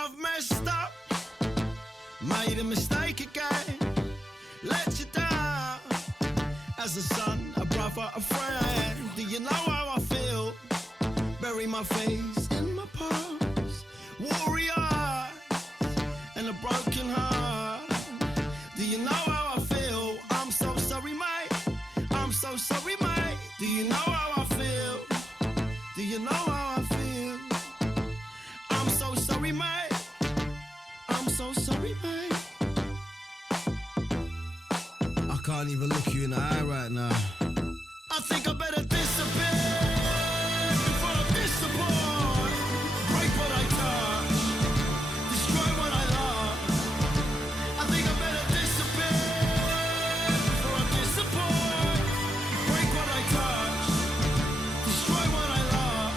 I've messed up, made a mistake again, let you down. As a son, a brother, a friend, do you know how I feel? Bury my face in my past, warrior and a broken heart. Do you know how I feel? I'm so sorry, mate. I'm so sorry, mate. Do you know how I feel? Do you know how I feel? I'm so sorry, mate. I'm so sorry, mate. I can't even look you in the eye right now. I think I better disappear before I disappoint. Break what I touch, destroy what I love. I think I better disappear before I disappoint. Break what I touch, destroy what I love.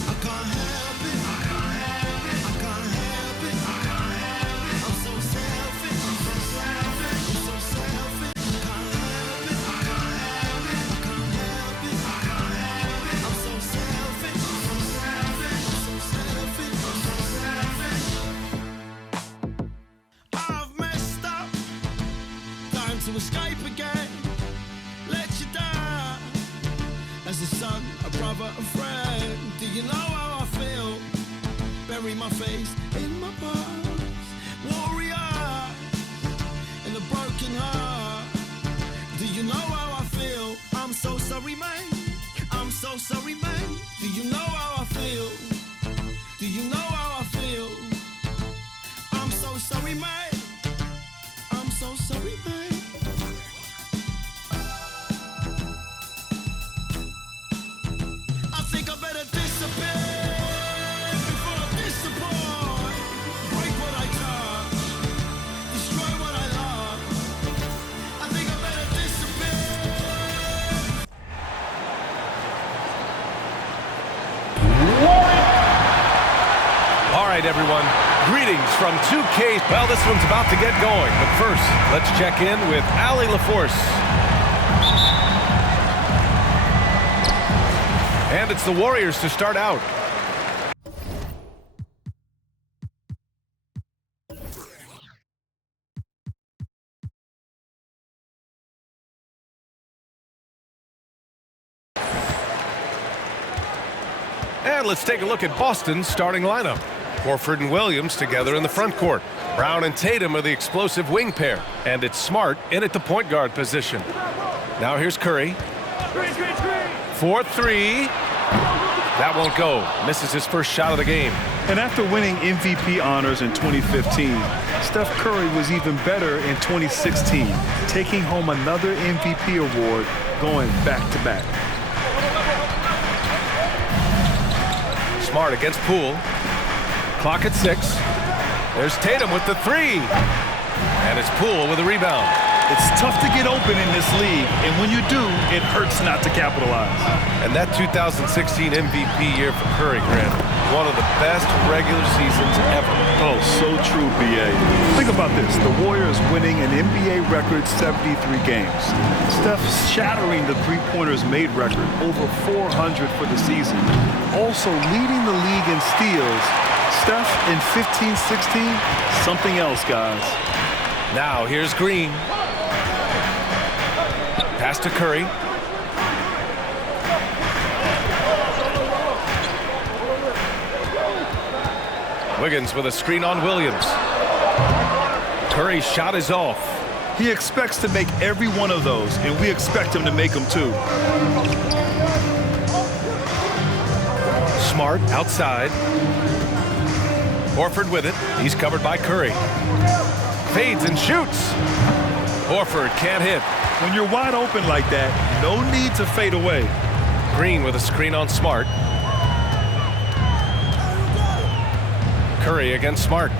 I can't help it, I can't help it, I can't help it, I can't help it. I'm so selfish, I'm so selfish, I'm so selfish. I can't help it, I can't help it, I can't help it, I can't help it. I'm so selfish, I'm so selfish, I'm so selfish, I'm so selfish. I've messed up, time to escape again, let you down. As a son, a brother, a friend, do you know how I feel? Bury my face in my past, warrior and a broken heart. Do you know how I feel? I'm so sorry, mate. I'm so sorry, mate. Do you know how I feel? Do you know how I feel? I'm so sorry, mate. I'm so sorry, mate. I think I better disappear before I disappoint. Break what I touch, destroy what I love. I think I better disappear. All right, everyone. Greetings from 2K. Well, this one's about to get going. But first, let's check in with Allie LaForce. And it's the Warriors to start out. And let's take a look at Boston's starting lineup. Horford and Williams together in the front court. Brown and Tatum are the explosive wing pair. And it's Smart in at the point guard position. Now here's Curry. 4-3. That won't go. Misses his first shot of the game. And after winning MVP honors in 2015, Steph Curry was even better in 2016, taking home another MVP award, going back-to-back. Smart against Poole. Clock at 6. There's Tatum with the 3. And it's Poole with a rebound. It's tough to get open in this league, and when you do, it hurts not to capitalize. And that 2016 MVP year for Curry, Grant, one of the best regular seasons ever. Oh, so true, B.A. Think about this. The Warriors winning an NBA record 73 games. Steph shattering the three-pointers made record, over 400 for the season. Also leading the league in steals. Steph in 15-16, something else, guys. Now here's Green. Pass to Curry. Wiggins with a screen on Williams. Curry's shot is off. He expects to make every one of those, and we expect him to make them too. Smart outside. Horford with it. He's covered by Curry. Fades and shoots. Horford can't hit. When you're wide open like that, no need to fade away. Green with a screen on Smart. Curry against Smart.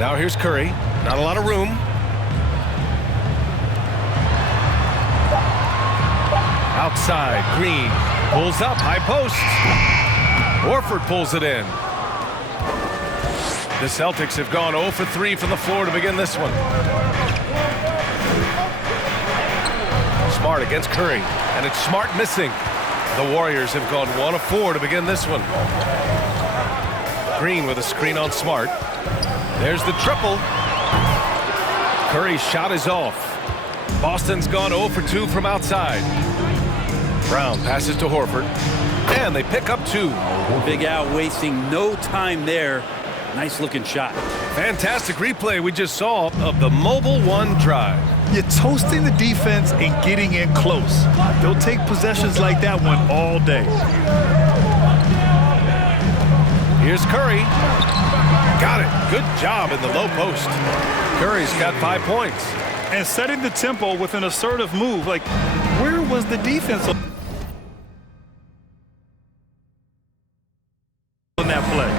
Now here's Curry. Not a lot of room. Outside, Green pulls up, high post. Horford pulls it in. The Celtics have gone 0 for 3 from the floor to begin this one. Smart against Curry, and it's Smart missing. The Warriors have gone 1 of 4 to begin this one. Green with a screen on Smart. There's the triple. Curry's shot is off. Boston's gone 0 for 2 from outside. Brown passes to Horford. And they pick up 2. Big Al wasting no time there. Nice looking shot. Fantastic replay we just saw of the Mobile One drive. You're toasting the defense and getting in close. They'll take possessions like that one all day. Here's Curry. Got it. Good job in the low post. Curry's got 5 points. And setting the tempo with an assertive move. Like, where was the defense on that play?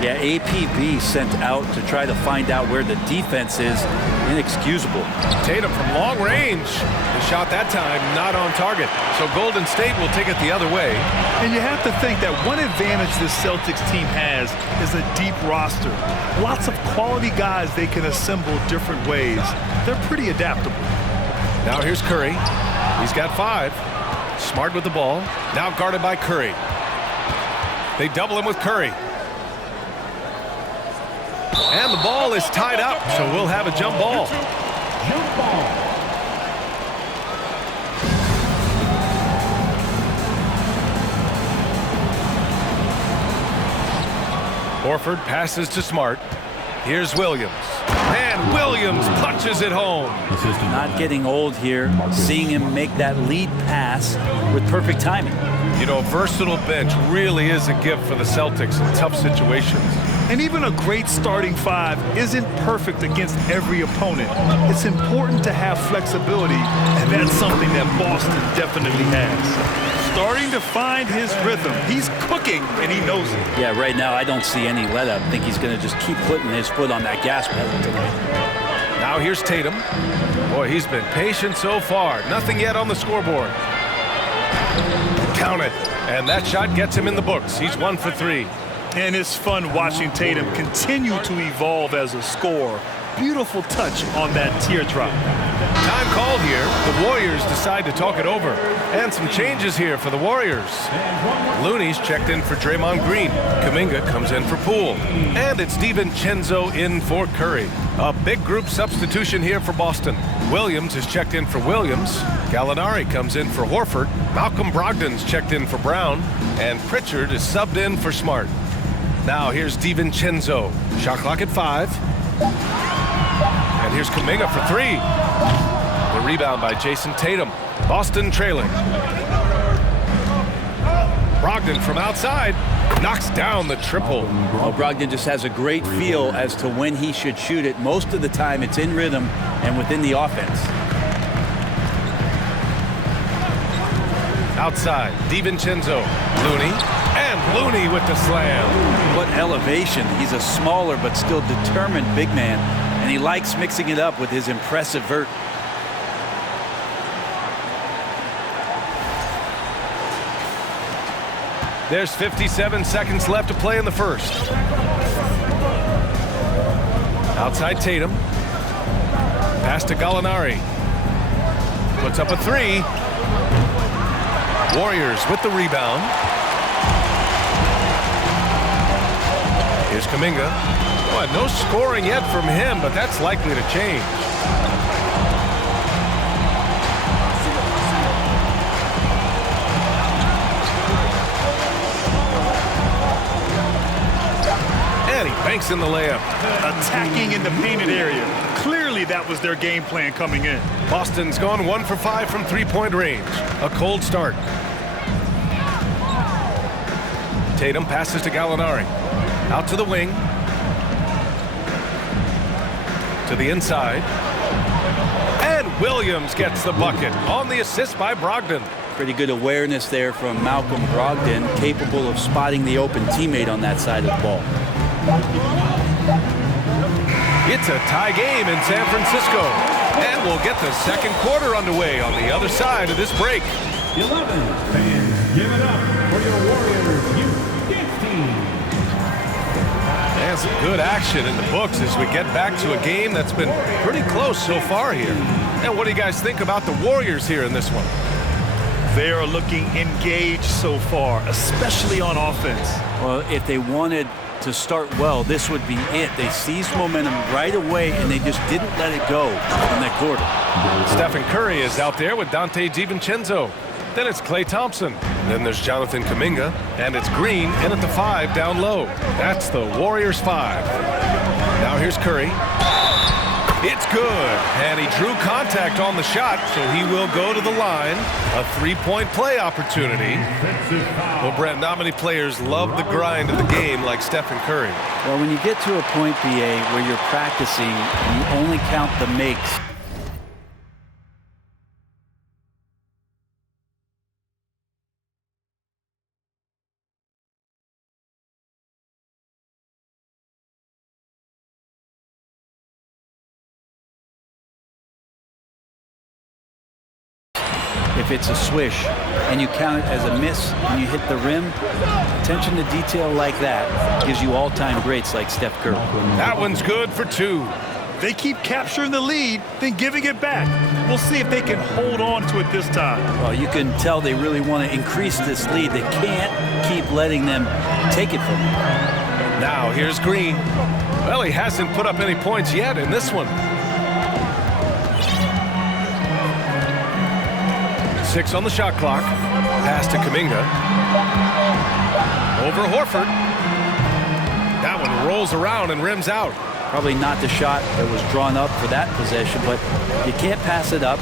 Yeah, APB sent out to try to find out where the defense is. Inexcusable. Tatum from long range. The shot that time not on target. So Golden State will take it the other way. And you have to think that one advantage this Celtics team has is a deep roster. Lots of quality guys they can assemble different ways. They're pretty adaptable. Now here's Curry. He's got 5. Smart with the ball. Now guarded by Curry. They double him with Curry. And the ball is tied up, so we'll have a jump ball. Horford passes to Smart. Here's Williams. And Williams punches it home. Not getting old here. Seeing him make that lead pass with perfect timing. You know, a versatile bench really is a gift for the Celtics in tough situations. And even a great starting 5 isn't perfect against every opponent. It's important to have flexibility, and that's something that Boston definitely has. Starting to find his rhythm. He's cooking, and he knows it. Yeah, right now I don't see any let-up. I think he's going to just keep putting his foot on that gas pedal tonight. Now here's Tatum. Boy, he's been patient so far. Nothing yet on the scoreboard. Count it. And that shot gets him in the books. He's 1 for 3. And it's fun watching Tatum continue to evolve as a scorer. Beautiful touch on that teardrop. Time called here. The Warriors decide to talk it over. And some changes here for the Warriors. Looney's checked in for Draymond Green. Kuminga comes in for Poole. And it's DiVincenzo in for Curry. A big group substitution here for Boston. Williams is checked in for Williams. Gallinari comes in for Horford. Malcolm Brogdon's checked in for Brown. And Pritchard is subbed in for Smart. Now here's DiVincenzo. Shot clock at 5. And here's Kuminga for 3. The rebound by Jason Tatum. Boston trailing. Brogdon from outside knocks down the triple. Well, Brogdon just has a great feel as to when he should shoot it. Most of the time it's in rhythm and within the offense. Outside, DiVincenzo. Looney. And Looney with the slam. What elevation. He's a smaller but still determined big man. And he likes mixing it up with his impressive vert. There's 57 seconds left to play in the first. Outside Tatum. Pass to Gallinari. Puts up a 3. Warriors with the rebound. Here's Kuminga. Boy, no scoring yet from him, but that's likely to change. And he banks in the layup. Attacking in the painted area. Clearly that was their game plan coming in. Boston's gone 1 for 5 from three-point range. A cold start. Tatum passes to Gallinari. Out to the wing. To the inside. And Williams gets the bucket on the assist by Brogdon. Pretty good awareness there from Malcolm Brogdon, capable of spotting the open teammate on that side of the ball. It's a tie game in San Francisco. And we'll get the second quarter underway on the other side of this break. 11 fans, give it up for your Warriors U15. And some good action in the books as we get back to a game that's been pretty close so far here. And what do you guys think about the Warriors here in this one? They are looking engaged so far, especially on offense. Well, if they wanted to start well, this would be it. They seized momentum right away, and they just didn't let it go in that quarter. Stephen Curry is out there with Dante DiVincenzo. Then it's Klay Thompson. Then there's Jonathan Kuminga. And it's Green in at the 5 down low. That's the Warriors 5. Now here's Curry. It's good. And he drew contact on the shot, so he will go to the line. A three-point play opportunity. Well, Brent, not many players love the grind of the game like Stephen Curry. Well, when you get to a point, BA, where you're practicing, you only count the makes. If it's a swish and you count it as a miss and you hit the rim, attention to detail like that gives you all-time greats like Steph Curry. That one's good for 2. They keep capturing the lead, then giving it back. We'll see if they can hold on to it this time. Well, you can tell they really want to increase this lead. They can't keep letting them take it from them. Now here's Green. Well, he hasn't put up any points yet in this one. 6 on the shot clock. Pass to Kuminga. Over Horford. That one rolls around and rims out. Probably not the shot that was drawn up for that possession, but you can't pass it up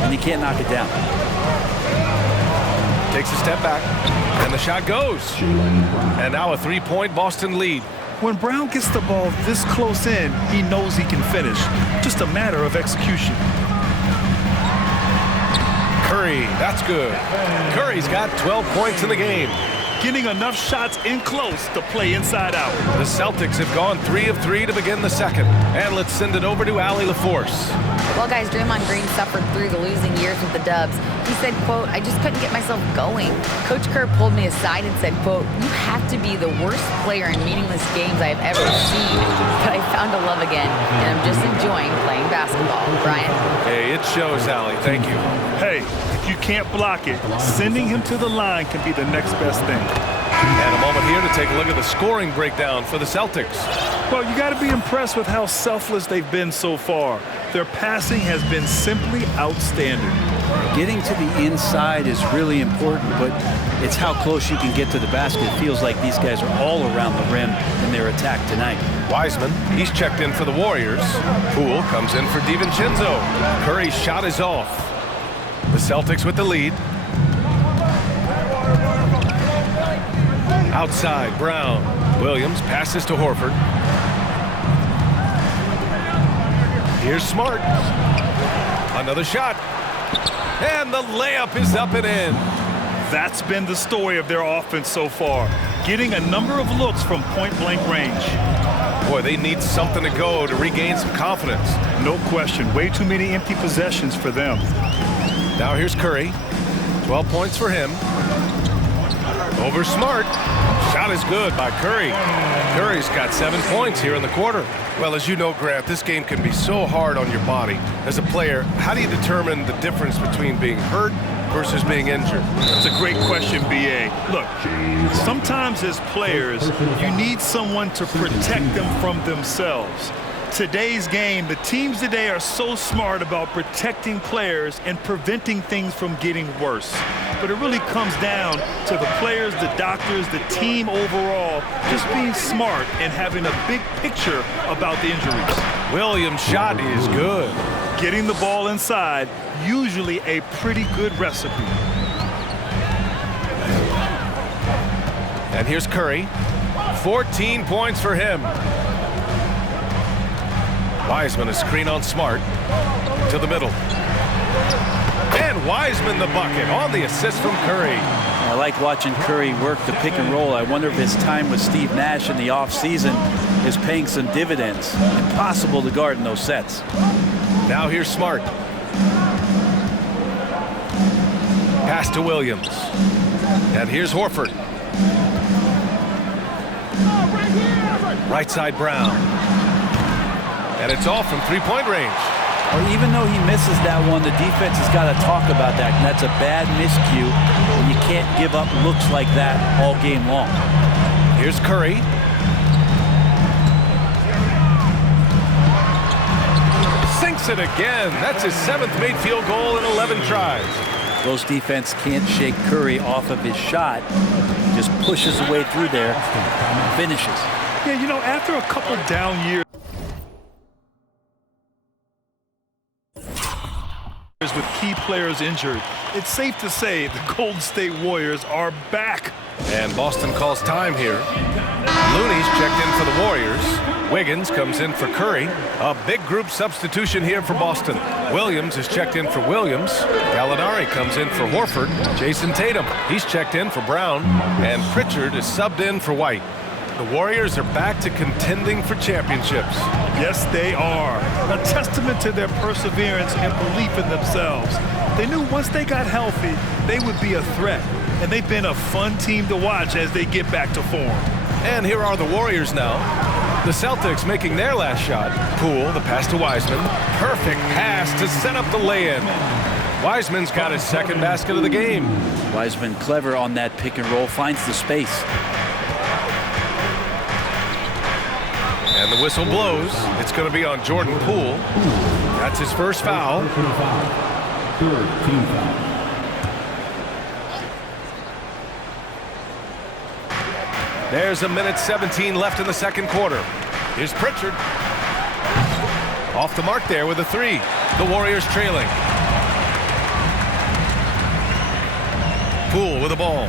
and you can't knock it down. Takes a step back, and the shot goes. And now a 3-point Boston lead. When Brown gets the ball this close in, he knows he can finish. Just a matter of execution. Curry, that's good. Curry's got 12 points in the game. Getting enough shots in close to play inside out. The Celtics have gone 3 of 3 to begin the second. And let's send it over to Allie LaForce. Well, guys, Draymond Green suffered through the losing years with the Dubs. He said, quote, "I just couldn't get myself going. Coach Kerr pulled me aside and said, quote, you have to be the worst player in meaningless games I have ever seen. But I found a love again, and I'm just enjoying playing basketball." Brian? Hey, it shows, Allie. Thank you. Hey, if you can't block it, sending him to the line can be the next best thing. And a moment here to take a look at the scoring breakdown for the Celtics. Well, you got to be impressed with how selfless they've been so far. Their passing has been simply outstanding. Getting to the inside is really important, but it's how close you can get to the basket. It feels like these guys are all around the rim in their attack tonight. Wiseman, he's checked in for the Warriors. Poole comes in for DiVincenzo. Curry's shot is off. The Celtics with the lead. Outside, Brown. Williams passes to Horford. Here's Smart. Another shot. And the layup is up and in. That's been the story of their offense so far. Getting a number of looks from point-blank range. Boy, they need something to go to regain some confidence. No question. Way too many empty possessions for them. Now here's Curry. 12 points for him. Over Smart. Shot is good by Curry. Curry's got 7 points here in the quarter. Well, as you know, Grant, this game can be so hard on your body. As a player, how do you determine the difference between being hurt versus being injured? That's a great question, B.A. Look, sometimes as players, you need someone to protect them from themselves. Today's game, the teams today are so smart about protecting players and preventing things from getting worse. But it really comes down to the players, the doctors, the team overall, just being smart and having a big picture about the injuries. Williams' shot is good. Getting the ball inside, usually a pretty good recipe. And here's Curry. 14 points for him. Wiseman, a screen on Smart. To the middle. And Wiseman the bucket on the assist from Curry. I like watching Curry work the pick and roll. I wonder if his time with Steve Nash in the offseason is paying some dividends. Impossible to guard in those sets. Now here's Smart. Pass to Williams. And here's Horford. Right side Brown. And it's off from three-point range. Or even though he misses that one, the defense has got to talk about that. And that's a bad miscue. And you can't give up looks like that all game long. Here's Curry. Sinks it again. That's his 7th made field goal in 11 tries. Those defense can't shake Curry off of his shot. He just pushes away through there, finishes. Yeah, you know, after a couple down years with key players injured, it's safe to say the Golden State Warriors are back. And Boston calls time here. Looney's checked in for the Warriors. Wiggins comes in for Curry. A big group substitution here for Boston. Williams is checked in for Williams. Gallinari comes in for Horford. Jason Tatum, he's checked in for Brown. And Pritchard is subbed in for White. The Warriors are back to contending for championships. Yes, they are. A testament to their perseverance and belief in themselves. They knew once they got healthy, they would be a threat. And they've been a fun team to watch as they get back to form. And here are the Warriors now. The Celtics making their last shot. Poole, the pass to Wiseman. Perfect pass to set up the lay-in. Wiseman's got his 2nd basket of the game. Wiseman clever on that pick and roll, finds the space. And the whistle blows. It's going to be on Jordan Poole. That's his first foul. Third team foul. There's a minute 17 left in the 2nd quarter. Here's Pritchard. Off the mark there with a 3. The Warriors trailing. Poole with the ball.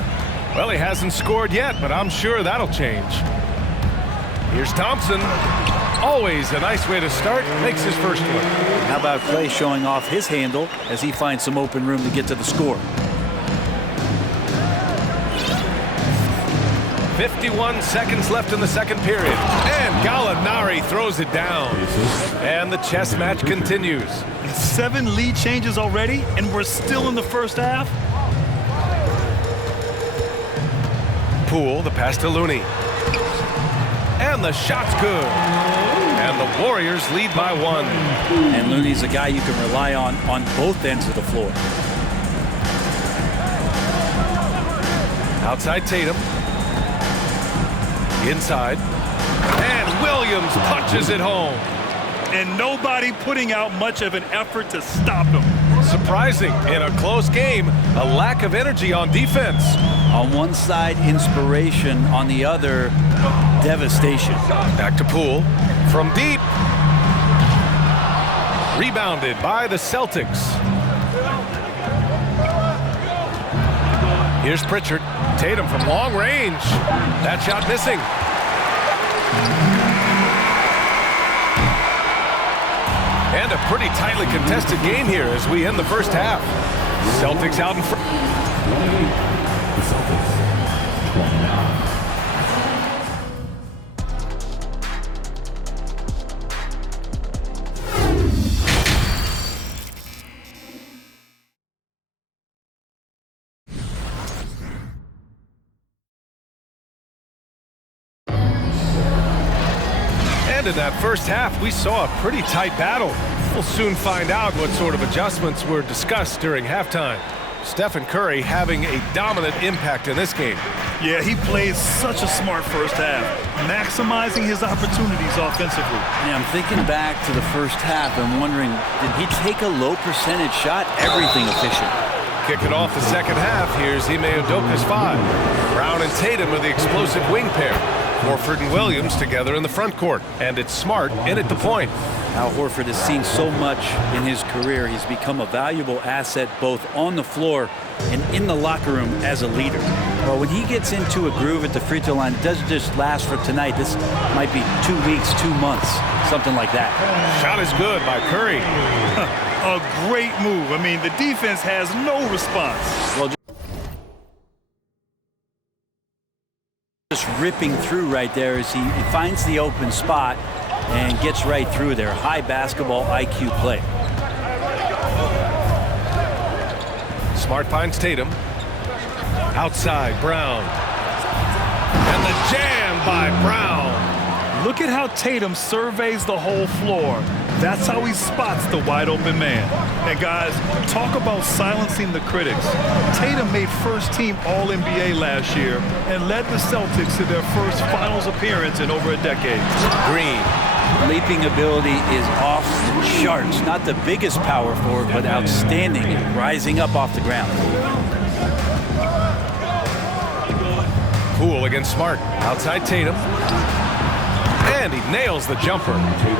Well, he hasn't scored yet, but I'm sure that'll change. Here's Thompson. Always a nice way to start. Makes his first one. How about Clay showing off his handle as he finds some open room to get to the score? 51 seconds left in the 2nd period. And Gallinari throws it down. And the chess match continues. 7 lead changes already, and we're still in the first half. Poole, the pass to Looney. And the shot's good. And the Warriors lead by 1. And Looney's a guy you can rely on both ends of the floor. Outside Tatum. Inside. And Williams punches it home. And nobody putting out much of an effort to stop him. Surprising in a close game, a lack of energy on defense. On one side, inspiration. On the other, devastation. Back to Poole. From deep. Rebounded by the Celtics. Here's Pritchard. Tatum from long range. That shot missing. And a pretty tightly contested game here as we end the first half. Celtics out in front. The Celtics 29. And in that first half, we saw a pretty tight battle. We'll soon find out what sort of adjustments were discussed during halftime. Stephen Curry having a dominant impact in this game. Yeah, he plays such a smart first half, maximizing his opportunities offensively. Yeah, I'm thinking back to the first half and wondering, did he take a low percentage shot? Everything efficient. Kicking off the second half, here's Ime Udoka's 5. Brown and Tatum are the explosive wing pair. Horford and Williams together in the front court. And it's Smart in at the point. Al Horford has seen so much in his career. He's become a valuable asset both on the floor and in the locker room as a leader. Well, when he gets into a groove at the free throw line, it doesn't just last for tonight. This might be 2 weeks, 2 months, something like that. Shot is good by Curry. A great move. I mean, the defense has no response. Well, just ripping through right there as he finds the open spot and gets right through there. High basketball IQ play. Smart finds Tatum. Outside, Brown. And the jam by Brown. Look at how Tatum surveys the whole floor. That's how he spots the wide open man. And guys, talk about silencing the critics. Tatum made first team All-NBA last year and led the Celtics to their first finals appearance in over a decade. Green. Leaping ability is off the charts. Not the biggest power forward, but outstanding, rising up off the ground. Poole against Smart. Outside Tatum. And he nails the jumper.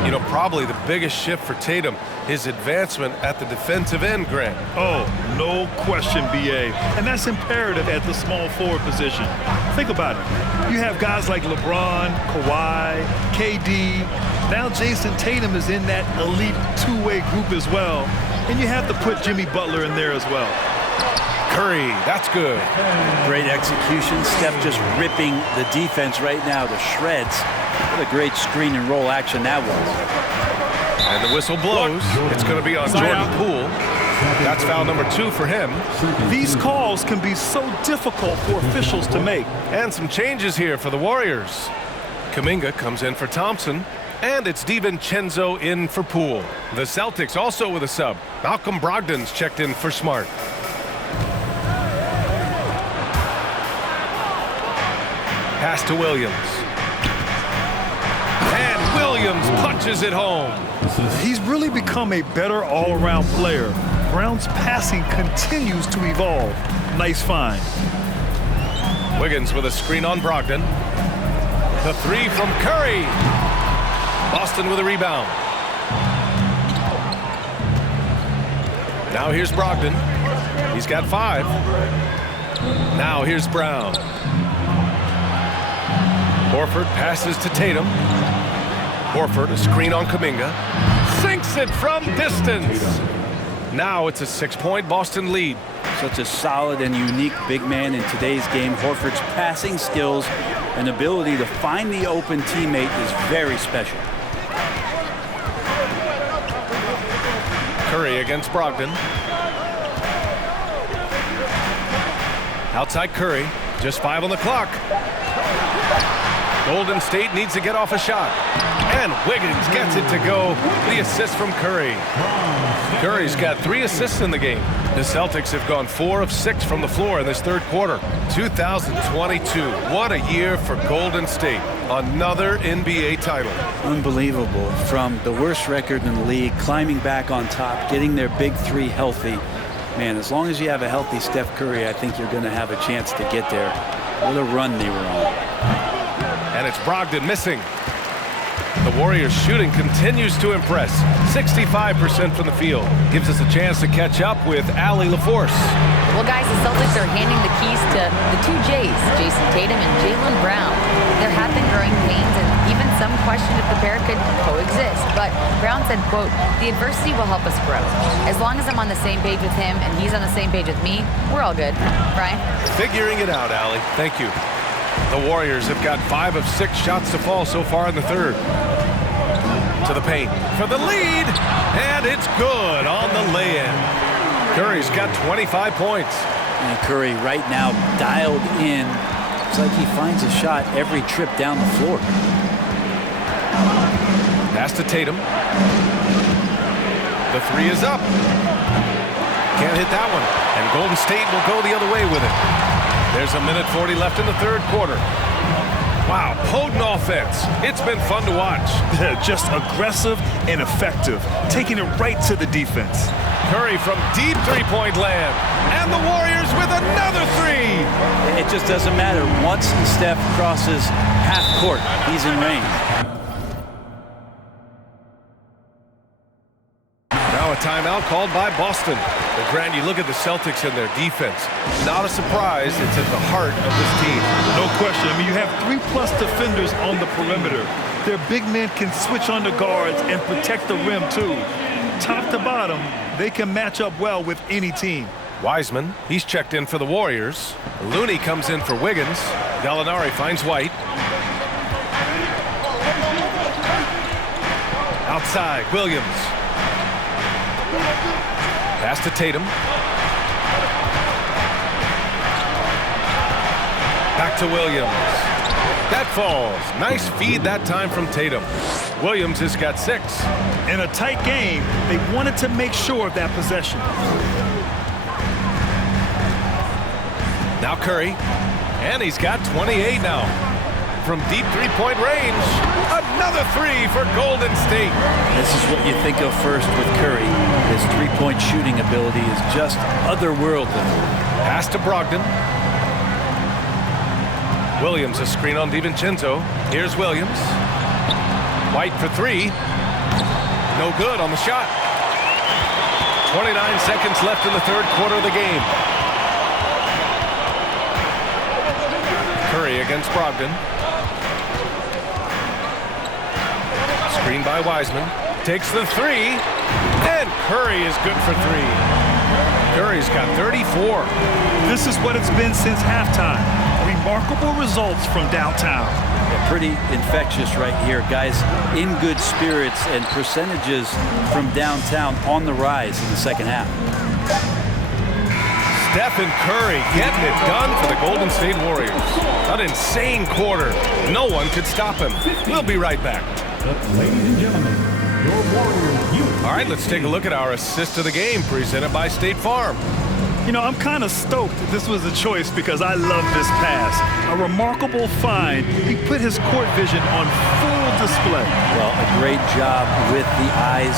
You know, probably the biggest shift for Tatum, his advancement at the defensive end, Grant. Oh, no question, B.A. And that's imperative at the small forward position. Think about it. You have guys like LeBron, Kawhi, KD. Now Jason Tatum is in that elite two-way group as well. And you have to put Jimmy Butler in there as well. Curry, that's good. Great execution. Steph just ripping the defense right now to shreds. What a great screen and roll action that was. And the whistle blows. It's going to be on Jordan Poole. That's foul number 2 for him. These calls can be so difficult for officials to make. And some changes here for the Warriors. Kuminga comes in for Thompson. And it's DiVincenzo in for Poole. The Celtics also with a sub. Malcolm Brogdon's checked in for Smart. Pass to Williams. And Williams punches it home. He's really become a better all-around player. Brown's passing continues to evolve. Nice find. Wiggins with a screen on Brogdon. The 3 from Curry. Boston with a rebound. Now here's Brogdon. He's got 5. Now here's Brown. Horford passes to Tatum. Horford, a screen on Kuminga. Sinks it from distance. Now it's a 6-point Boston lead. Such a solid and unique big man in today's game. Horford's passing skills and ability to find the open teammate is very special. Curry against Brogdon. Outside Curry, just 5 on the clock. Golden State needs to get off a shot. And Wiggins gets it to go. The assist from Curry. Curry's got 3 assists in the game. The Celtics have gone 4 of 6 from the floor in this third quarter. 2022. What a year for Golden State. Another NBA title. Unbelievable. From the worst record in the league, climbing back on top, getting their big 3 healthy. Man, as long as you have a healthy Steph Curry, I think you're going to have a chance to get there. What a run they were on. And it's Brogdon missing. The Warriors shooting continues to impress. 65% from the field. Gives us a chance to catch up with Allie LaForce. Well, guys, the Celtics are handing the keys to the 2 J's, Jason Tatum and Jaylen Brown. There have been growing pains and even some question if the pair could coexist. But Brown said, quote, "The adversity will help us grow. As long as I'm on the same page with him and he's on the same page with me, we're all good." Brian? Figuring it out, Allie. Thank you. The Warriors have got 5 of 6 shots to fall so far in the third. To the paint for the lead, and it's good on the lay-in. Curry's got 25 points. And Curry right now dialed in. It's like he finds a shot every trip down the floor. Pass to Tatum. The 3 is up. Can't hit that one. And Golden State will go the other way with it. There's a minute 40 left in the third quarter. Wow, potent offense. It's been fun to watch. Just aggressive and effective, taking it right to the defense. Curry from deep three-point land. And the Warriors with another 3. It just doesn't matter. Once Steph crosses half court, he's in range. Now a timeout called by Boston. But Grant, you look at the Celtics and their defense. Not a surprise, it's at the heart of this team. No question. I mean, you have 3+ defenders on the perimeter. Their big men can switch on the guards and protect the rim, too. Top to bottom, they can match up well with any team. Wiseman, he's checked in for the Warriors. Looney comes in for Wiggins. Gallinari finds White. Outside, Williams. Pass to Tatum. Back to Williams. That falls. Nice feed that time from Tatum. Williams has got 6. In a tight game, they wanted to make sure of that possession. Now Curry, and he's got 28 now. From deep three-point range, another 3 for Golden State. This is what you think of first with Curry. His three-point shooting ability is just otherworldly. Pass to Brogdon. Williams, a screen on DiVincenzo. Here's Williams. White for 3. No good on the shot. 29 seconds left in the third quarter of the game. Curry against Brogdon. Screen by Wiseman. Takes the 3. And Curry is good for 3. Curry's got 34. This is what it's been since halftime. Remarkable results from downtown. Yeah, pretty infectious right here. Guys in good spirits and percentages from downtown on the rise in the second half. Stephen Curry getting it done for the Golden State Warriors. An insane quarter. No one could stop him. We'll be right back. Ladies and gentlemen, your Warriors youth. All right, let's take a look at our assist of the game presented by State Farm. You know, I'm kind of stoked this was a choice because I love this pass. A remarkable find. He put his court vision on full display. Well, a great job with the eyes.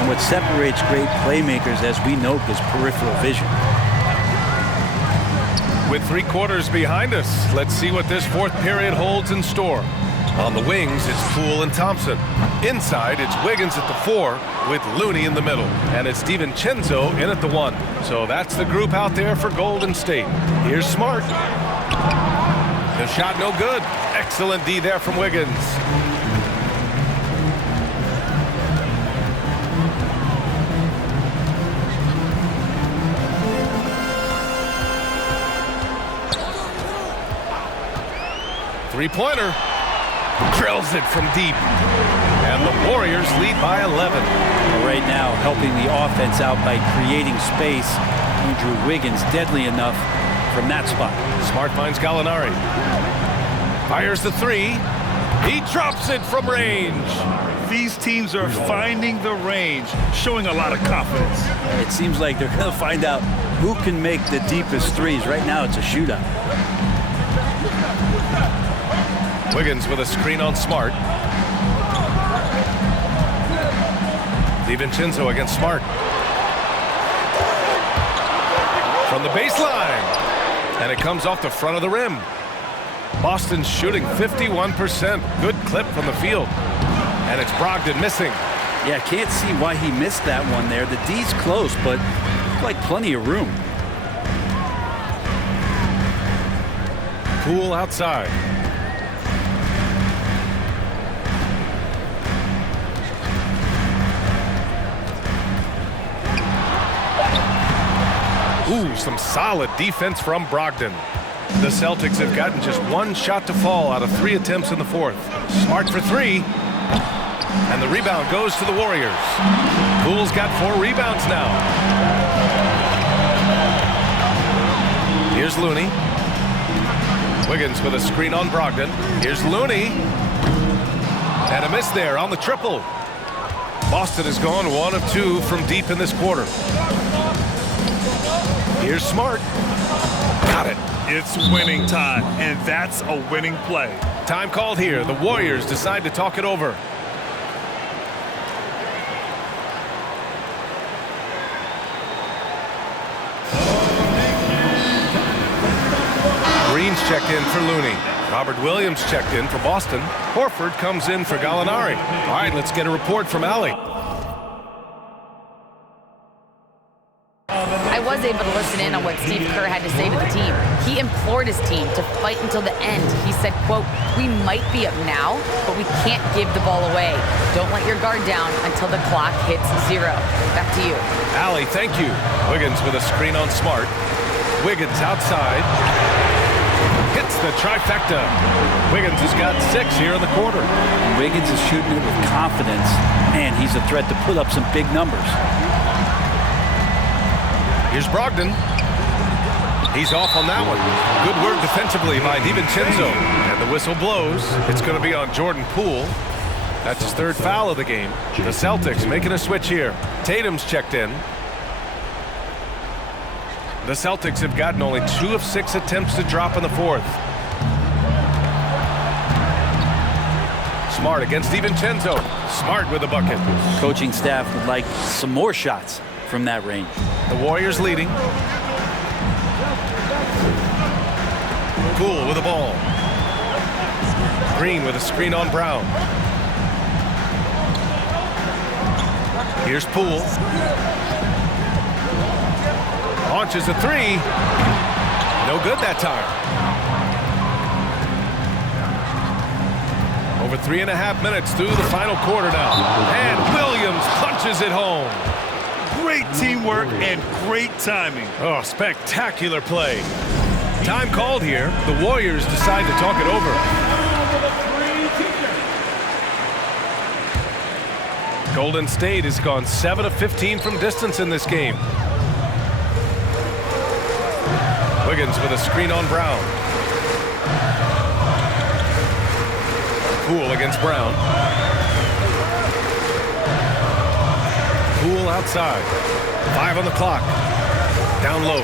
And what separates great playmakers, as we know, is peripheral vision. With 3 quarters behind us, let's see what this fourth period holds in store. On the wings, it's Poole and Thompson. Inside, it's Wiggins at the 4 with Looney in the middle. And it's DiVincenzo in at the 1. So that's the group out there for Golden State. Here's Smart. The shot no good. Excellent D there from Wiggins. Three-pointer. Drills it from deep. And the Warriors lead by 11. Right now, helping the offense out by creating space. Andrew Wiggins deadly enough from that spot. Smart finds Gallinari. Fires the 3. He drops it from range. These teams are finding the range, showing a lot of confidence. It seems like they're going to find out who can make the deepest threes. Right now, it's a shootout. Wiggins with a screen on Smart. DiVincenzo against Smart. From the baseline. And it comes off the front of the rim. Boston's shooting 51%. Good clip from the field. And it's Brogdon missing. Yeah, can't see why he missed that one there. The D's close, but like plenty of room. Poole outside. Ooh, some solid defense from Brogdon. The Celtics have gotten just 1 shot to fall out of 3 attempts in the fourth. Smart for 3. And the rebound goes to the Warriors. Poole's got 4 rebounds now. Here's Looney. Wiggins with a screen on Brogdon. Here's Looney. And a miss there on the triple. Boston has gone 1 of 2 from deep in this quarter. Here's Smart. Got it. It's winning time, and that's a winning play. Time called here. The Warriors decide to talk it over. Green's checked in for Looney. Robert Williams checked in for Boston. Horford comes in for Gallinari. All right, let's get a report from Allie. I was able to listen in on what Steve Kerr had to say to the team. He implored his team to fight until the end. He said, quote, "We might be up now, but we can't give the ball away. Don't let your guard down until the clock hits 0. Back to you." Allie, thank you. Wiggins with a screen on Smart. Wiggins outside. Hits the trifecta. Wiggins has got 6 here in the quarter. Wiggins is shooting it with confidence, and he's a threat to put up some big numbers. Here's Brogdon. He's off on that one. Good work defensively by DiVincenzo. And the whistle blows. It's going to be on Jordan Poole. That's his third foul of the game. The Celtics making a switch here. Tatum's checked in. The Celtics have gotten only 2 of 6 attempts to drop in the fourth. Smart against DiVincenzo. Smart with a bucket. Coaching staff would like some more shots from that range. The Warriors leading. Poole with the ball. Green with a screen on Brown. Here's Poole. Launches a three. No good that time. Over 3.5 minutes through the final quarter now. And Williams punches it home. Great teamwork and great timing. Oh, spectacular play. Time called here. The Warriors decide to talk it over. Golden State has gone 7 of 15 from distance in this game. Wiggins with a screen on Brown. Poole against Brown. Poole outside. 5 on the clock. Down low.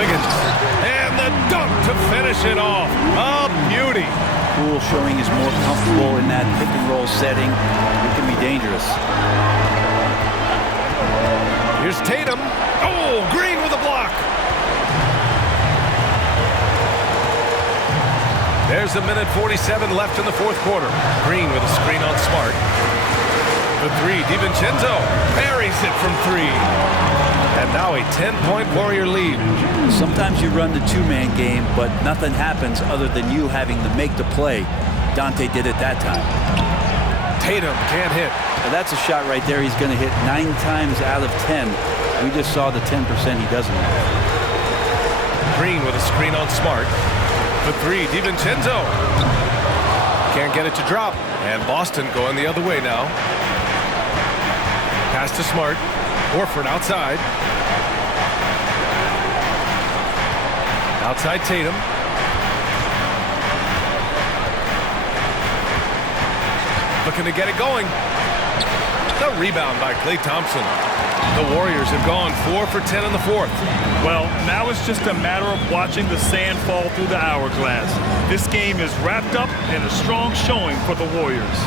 Wiggins. And the dunk to finish it off. A beauty. Poole showing he's more comfortable in that pick and roll setting. It can be dangerous. Here's Tatum. Oh, Green with a block. There's 1:47 left in the fourth quarter. Green with a screen on Smart. The three, DiVincenzo buries it from 3. And now a 10-point Warrior lead. Sometimes you run the two-man game, but nothing happens other than you having to make the play. Dante did it that time. Tatum can't hit. Now that's a shot right there he's going to hit 9 times out of 10. We just saw the 10% he doesn't have. Green with a screen on Smart. The three, DiVincenzo. Can't get it to drop. And Boston going the other way now. Pass to Smart. Horford outside. Outside Tatum. Looking to get it going. The rebound by Klay Thompson. The Warriors have gone 4 for 10 in the fourth. Well, now it's just a matter of watching the sand fall through the hourglass. This game is wrapped up in a strong showing for the Warriors.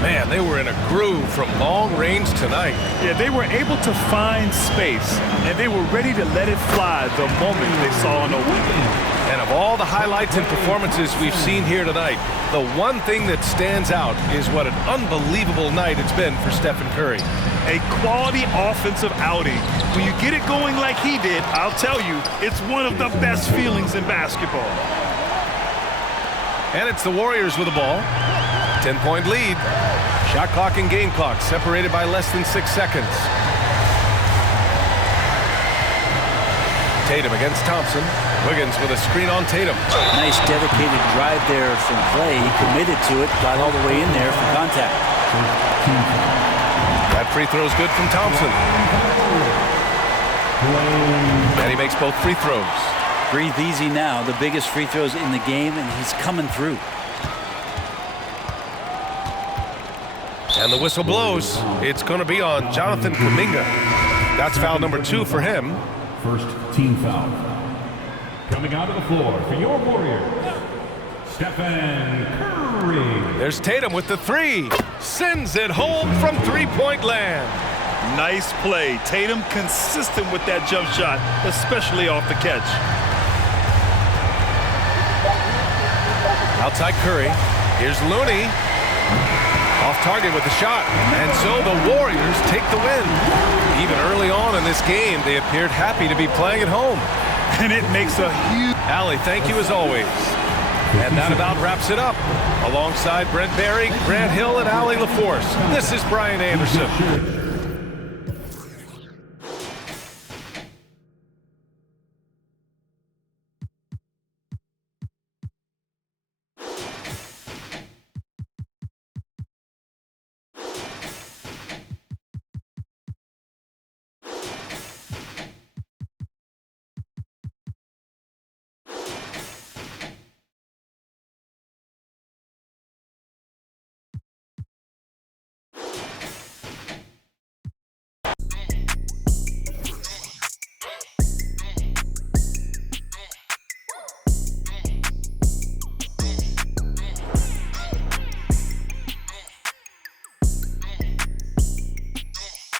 Man, they were in a groove from long range tonight. Yeah, they were able to find space, and they were ready to let it fly the moment they saw an opening. And of all the highlights and performances we've seen here tonight, the one thing that stands out is what an unbelievable night it's been for Stephen Curry. A quality offensive outing. When you get it going like he did, I'll tell you, it's one of the best feelings in basketball. And it's the Warriors with the ball. 10-point lead. Shot clock and game clock separated by less than 6 seconds. Tatum against Thompson. Wiggins with a screen on Tatum. Nice dedicated drive there from Klay. He committed to it, got all the way in there for contact. That free throw is good from Thompson. And he makes both free throws. Breathe easy now. The biggest free throws in the game, and he's coming through. And the whistle blows. It's going to be on Jonathan Kuminga. That's foul number 2 for him. First team foul. Coming out of the floor for your Warriors, Stephen Curry. There's Tatum with the 3. Sends it home from three-point land. Nice play. Tatum consistent with that jump shot, especially off the catch. Outside Curry. Here's Looney. Off target with the shot. And so the Warriors take the win. Even early on in this game, they appeared happy to be playing at home. And it makes a huge... Allie, thank you as always. And that about wraps it up. Alongside Brent Barry, Grant Hill, and Allie LaForce, this is Brian Anderson.